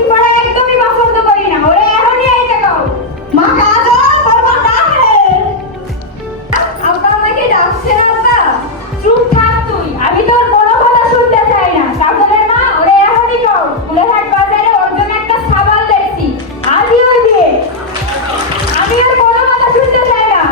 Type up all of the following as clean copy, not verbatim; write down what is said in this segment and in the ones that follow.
কঠিন পড়া একদমই পছন্দ করি না। ওরে এখনই আইতে কও। মা কাজো বাবা ডাকে। আব্বা আমাকে ডাকছে না আব্বা। চুপ থাক তুই। আমি তোর কোনো কথা শুনতে চাই না। কাজলের মা ওরে এখনই কও। ফুলেরহাট বাজারে ওর জন্য একটা সাবান দেখছি। আজই ওই দিয়ে। আমি আর কোনো কথা শুনতে চাই না।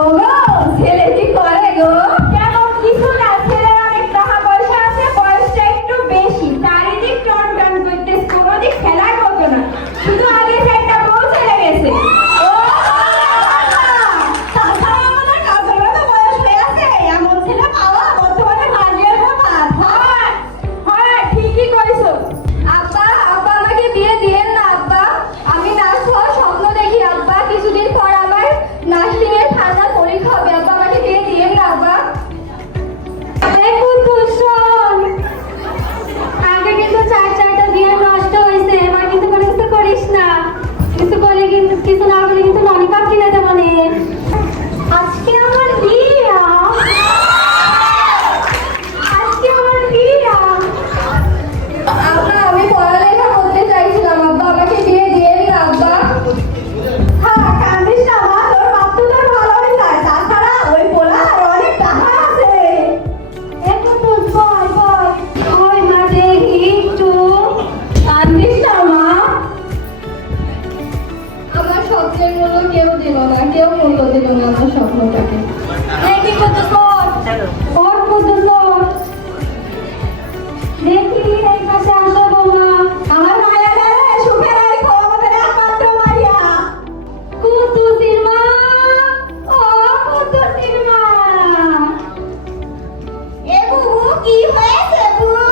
ওগো ছেলে কি করে গো? কেমন কিছু না, ছেলের অনেক টাকা পয়সা আছে, বয়সটা একটু বেশি, চারিদিক টন টন করতেছে, কোনোদিক খেলার মতো না। শুধু আগে একটা বউ চলে গেছে। ও তাছাড়া আমাদের কাজেরও তো বয়স হয়ে আছে, এমন ছেলে পাওয়া বর্তমানে ভাগ্যের ব্যাপার। হয় হয় ঠিকই কইছো। আব্বা আব্বা আমাকে বিয়ে দিয়েন না আব্বা। আমি নার্স হওয়ার স্বপ্ন দেখি আব্বা। কিছুদিন পর আমার নার্সিং এর ফাইনাল পরীক্ষা হবে আব্বা। আমাকে বিয়ে দিয়েন না আব্বা। দেখুন কুসুম, আগে কিন্তু চারটা বিয়ে নষ্ট হয়েছে। এবার কিন্তু কোনো কিছু করিস না। কিছু করলে কিন্তু কিছু না করলে কিন্তু ললিপপ কিনে দেবো নে। আজকে আমার বিয়া, আজকে আমার বিয়া। আব্বা আমি পড়ালেখা করতে চাইছিলাম আব্বা, আমাকে বিয়ে দিয়েন না আব্বা। হ্যাঁ কান্দিস না মা, তোর বাপ তো তোর ভালোই চায়। তাছাড়া ওই পোলার অনেক টাকা আছে। একটু তুই বল বল। ওই মা দেখি একটু। কান্দিস না মা। আমার স্বপ্নের মূল্য কেউ দিল না, কেউ মূল্য দিল না আমার স্বপ্নটাকে। এই কি করতেছ? ওর করতেছ? দেখি এই পাশে আসো বৌমা। আমার মায়া জানে সুখের রেখো আমাদের একমাত্র মাইয়া। কুদ্দুসির মা, ও কুদ্দুসির মা। এ বুবু কি হয়েছে বুবু?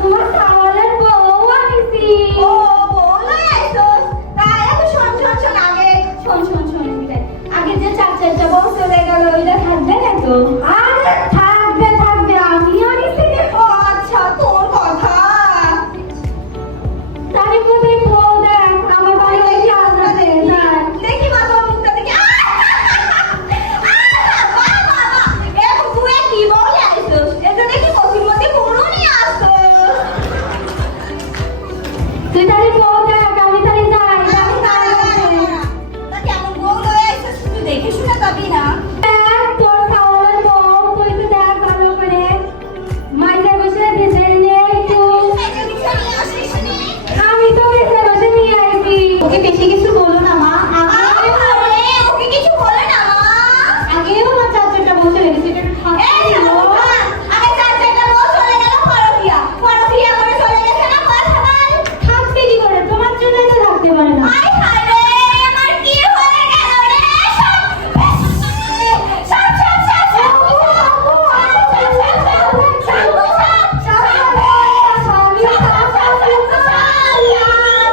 তোমার খাওয়ালের বউ আইছি। ও বউ লই আইছস? তাই এত শোন শোন শোন আগে শোন শোন শোন আগে যে চারটা বউ চলে গেল ওইটা থাকবে না তো? আরে থাকবে থাকবে, আমিও নিছি। ও আচ্ছা তোর কথা। তারি কোথায় বউ দেখ, আমার বাড়ি এসে আজরা দে যায়। দেখি মা তোর মুখটা দেখি। বাবা এ বুবু এ কি বউ আইছস? এটা দেখি কসিমতি পুরো নিয়ে আসছস। তুই তারি বউ দেখ, আমি তারি যাই। আমি তারি তা কেমন বউ লই আইছস তুই দেখে শুনে যাবি না? তোর খাওয়ালের বউ তুই তো দেখ ভালো করে। মাইকে বসে ভেজে নিয়ে একটু। আমি তো ভেজে বসে নিয়ে আইছি। ওকে বেশি কিছু বলো না মা। ওকে কিছু বলে না মা। আগেও আমার চারটা বউ চলে গেছে, এটা আগে চারটা বউ চলে গেল পরকিয়া পরকিয়া করে চলে গেছে না কথা বল। থাকবে কি করে? তোমার জন্যই তো থাকতে পারে না। আয় হায় রে আমার কি হয়ে গেল রে? সব সব সব সব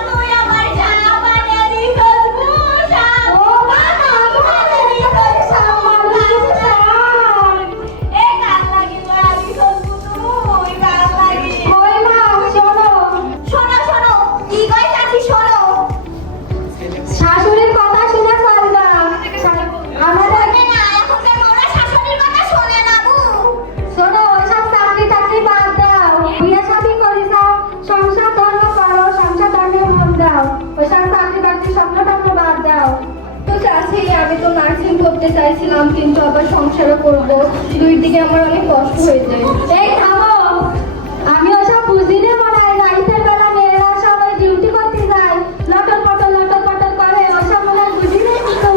তুই আমার জানা বানিয়ে দিছস বুঝা। ও মা না বানিয়ে দিছস সামান। এ কাল লাগি বড়া দিছস তুই কাল লাগি। ওই মা শোনো শোনো শোনো কি কইতাছি শোনো। শাশুড়ির কথা শুনে চলবা। আমাদের না এখনকার বউরা শাশুড়ির কথা শোনে না বু। শোনো ওইসব চাকরি টাকরি বাদ দাও। বিয়ে শাদী করে যাও, সংসার ধর্ম করো, সংসার ধর্মের মন দাও। ওইসব চাকরি বাকরি স্বপ্ন টপ্ন বাদ দাও। তো চাচ্ছি আমি তো নার্সিং করতে চাইছিলাম, কিন্তু আবার সংসারও করবো। দুই দিকে আমার অনেক কষ্ট হয়ে যায়। এই থামো, আমি ওসব বুঝি না মনে হয়। রাইতের বেলা মেয়েরা সবাই ডিউটি করতে যায়, লটর পটর করে। ওসব মনে হয় বুঝি না কিন্তু।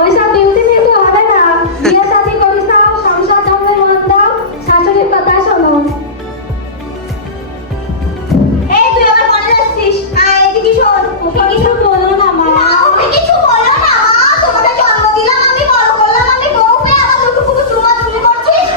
ওইসব ডিউটি কিন্তু হবে না। বিয়ে শাদী করিস না, সংসার ধর্মের মন দাও, শাশুড়ির কথা শোনো। এই তুই আমার মনে যাচ্ছিস? এদিকে শোন। ওকে কিছু বলো না মা। ওকে কিছু বলো না মা। তোমাকে জন্ম দিলাম আমি, বড় করলাম আমি, বউ পেয়ে আবার দুটো পুরো চুমা চুমি করছিস।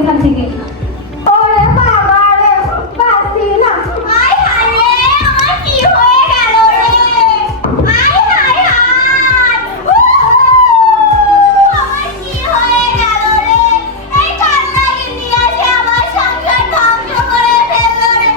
এখান থেকে। ওরে বাবা রে, বাঁচি না। আয় হায় রে, আমার কি হয়ে গেল রে? আয় হায় হায়, আমার কি হয়ে গেল রে? এই কান্না ইতিহাসে আমার সংসার ধ্বংস করে ফেললো রে।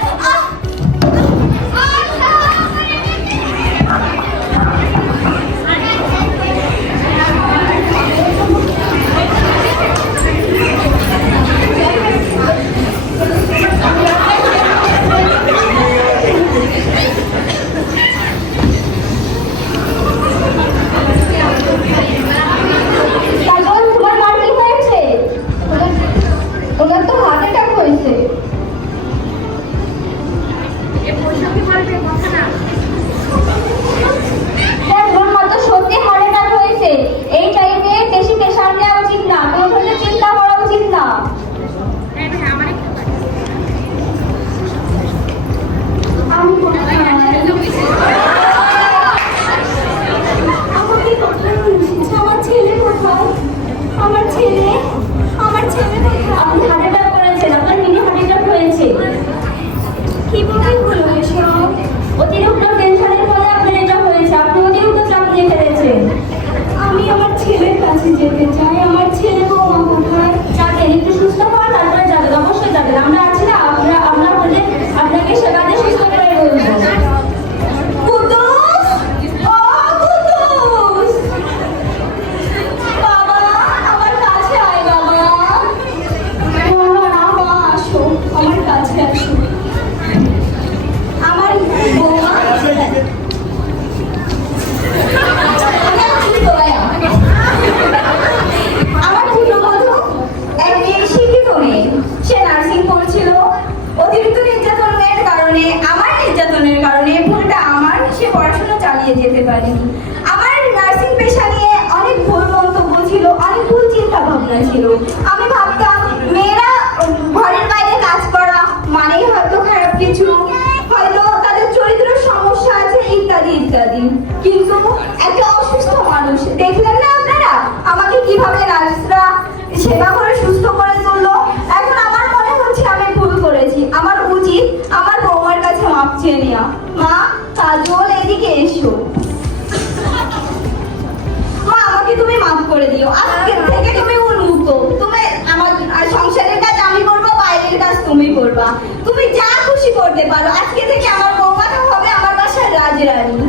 কাজল, তোমার মার কি হয়েছে? ওনার তো হার্ট অ্যাটাক হয়েছে। দেখ, ওর মাত্র সত্যি হার্ট অ্যাটাক হয়েছে। এই টাইমে বেশি প্রেশার নেওয়া উচিত না, কোনো ধরনের চিন্তা করা উচিত না। আমি আমাকে কোথায় বলছিস? আমার ছেলে কোথায়? আমার ছেলে কোথায়? আপনি হার্ট অ্যাটাক করেছেন, আপনার মিনি হার্ট অ্যাটাক হয়েছে। কিভাবে হলো এসব? অতিরিক্ত টেনশনের ফলে আপনার এটা হয়েছে, আপনি অতিরিক্ত চাপ নিয়ে ফেলেছেন। আমি আমার ছেলের কাছে যেতে চাই, আমার ছেলে বৌমা কোথায়? যাবেন, একটু সুস্থ হওয়ার তারপরে যাবেন, অবশ্যই যাবেন। আমরা আছি না, আমরা বলে আপনাকে সেবা দিয়ে সুস্থ করে বলবো। কুদ্দুস, ও কুদ্দুস, বাবা আমার কাছে আয় বাবা। বাবা আসো, আমার কাছে আসো। আমার বৌমা আমার পুত্রবধূ একজন শিক্ষিত মেয়ে, সে নার্সিং পড়ছিল। অতিরিক্ত নির্যাতনের কারণে, আমার নির্যাতনের কারণে, ভুলটা আমার, সে পড়াশোনা চালিয়ে যেতে পারেনি। আমার নার্সিং পেশা নিয়ে অনেক ভুল মন্তব্য ছিল, অনেক ভুল চিন্তা ভাবনা ছিল। আমি ভাবতাম মেয়েরা ঘরের বাইরে কাজ করা মানেই হয়তো খারাপ কিছু, হয়তো তাদের চরিত্র সমস্যা আছে ইত্যাদি ইত্যাদি। কিন্তু একটা অসুস্থ মানুষ, দেখলেন না আপনারা আমাকে কিভাবে নার্সরা সেবা করে সুস্থ করে তুললো। এখন আমার মনে হচ্ছে আমি ভুল করেছি, আমার উচিত আমার বৌমার কাছে মাপ চেয়ে নেওয়া। মা কাজল, এদিকে এসো। মা আমাকে তুমি মাফ করে দিও, আজকে থেকে তুমি উন্মুক্ত। তুমি আমার সংসারের কাজ আমি করবো, বাইরের কাজ তুমি করবা, তুমি যা খুশি করতে পারো। আজকে থেকে আমার বৌমাটা হবে আমার বাসার রাজরানী।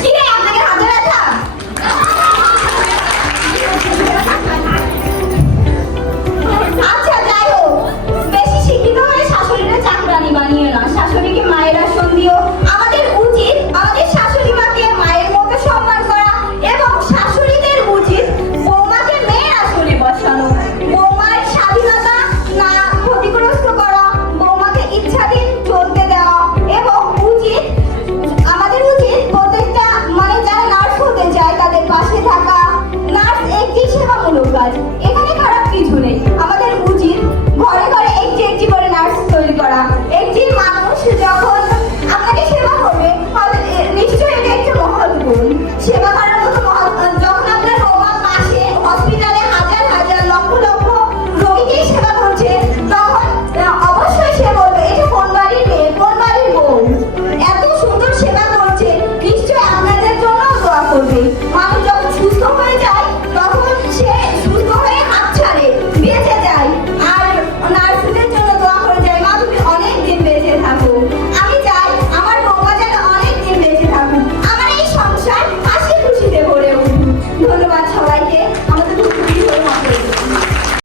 কি রে, আপনাকে হাতে ব্যথা? আচ্ছা যাই হোক, বেশি শিক্ষিত হলে শাশুড়িরা চাকরানি বানিয়ে না, শাশুড়িকে মায়ের আসন দিও। আমাদের উচিত আমাদের শাশুড়ি মাকে মায়ের মতো সম্মান করা, এবং শাশুড়িদের উচিত বৌমাকে মেয়ের আসনে বসানো। বৌমার স্বাধীনতা না ক্ষতিগ্রস্ত করা, বৌমাকে ইচ্ছাধীন চলতে দেওয়া, এবং আমাদের উচিত প্রত্যেকটা যারা নার্স হতে চায় তাদের পাশে থাকা। নার্স একটি সেবামূলক কাজ, এখানে খারাপ কিছু নেই। আমাদের উচিত ঘরে ঘরে একটি একটি করে নার্স তৈরি করা। একটি মানুষ যখন আপনাকে সেবা করবে, নিশ্চয়ই এটা একটা মহৎ গুণ। সেবা